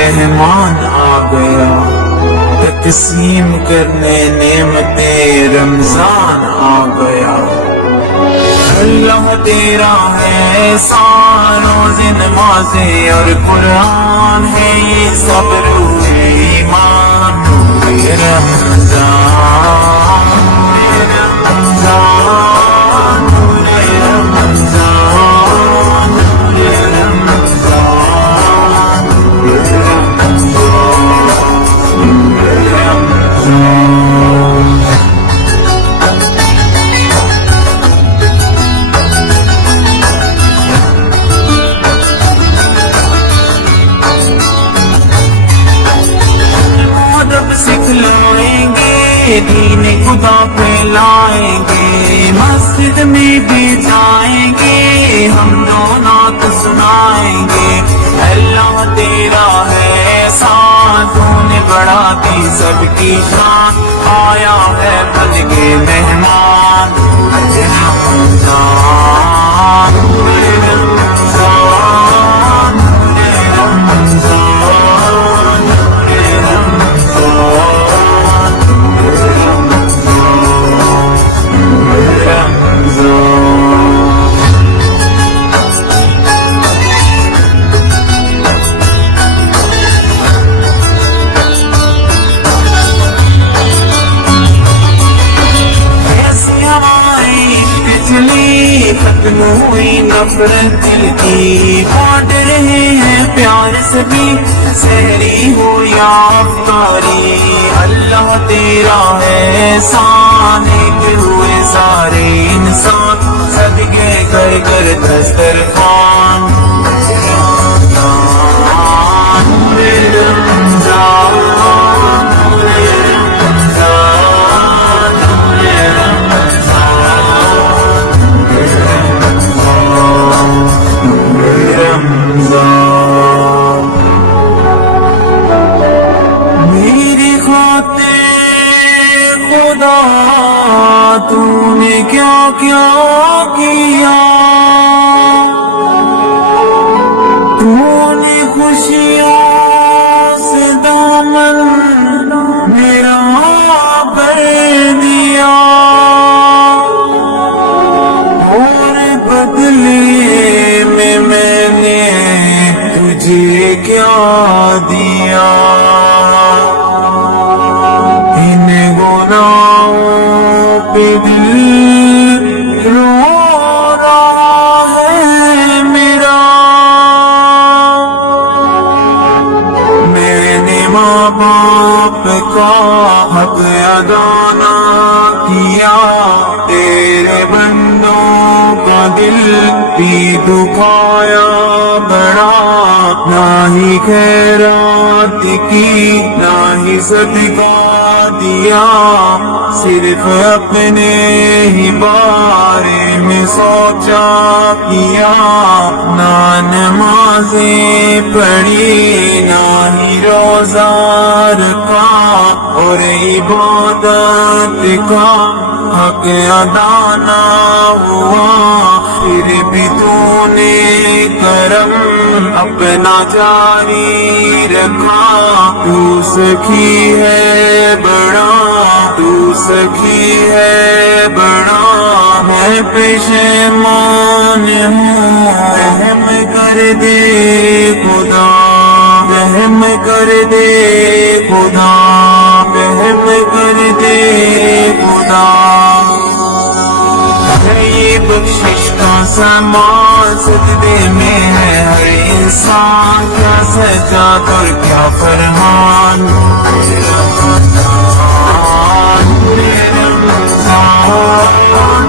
رحمان آ گیا، تقسیم کرنے نعمتیں رمضان آ گیا۔ اللہ تیرا ہے احسان، روزے نمازیں اور قرآن ہے یہ سب روح ایمان، رمضان رمضان رمضان سکھلائیں گے دین خدا پھیلائیں گے، مسجد میں بھی جائیں گے ہم نعت سنائیں گے۔ اللہ تیرا ہے احسان، تو نے بڑھا دی سب کی شان، آیا ہے بن کے مہمان رمضان ختم ہوئی نفرت دل کی، بانٹ رہے ہیں پیار سبھی، سحری ہو یا افطاری۔ اللہ تیرا ہے احسان، ایک ہوئے سارے انسان، صدقے کر کر دسترخوان میری خاطر خدا تو نے کیا کیا کیا، تو نے خوشیوں سے دامن میرا بھر دیا، اور بدلے میں نے تجھے کیا دیا۔ ان گناہوں پہ دل رو رہا ہے میرا، میں نے ماں باپ کا حق ادا نہ کیا، تیرے بندوں کا دل بھی دکھایا بڑا، نہ ہی خیرات کی نہ ہی صدقہ دیا، صرف اپنے ہی بارے میں سوچا کیا، نہ نمازیں پڑھی نہ ہی روزہ رکھا، اور عبادت کا حق ادا نہ ہوا، پھر بھی تو نے کرم اپنا جاری رکھا، تو سخی ہے بڑا، تو سخی ہے بڑا، میں پشیمان ہوں، رحم کر دے خدا، رحم کر دے خدا، رحم کر دے خدا۔ یہ بخشش کا سامان سجدے میں ہے ہر انسان، کیا سجاد اور کیا فرحان، رمضان رمضان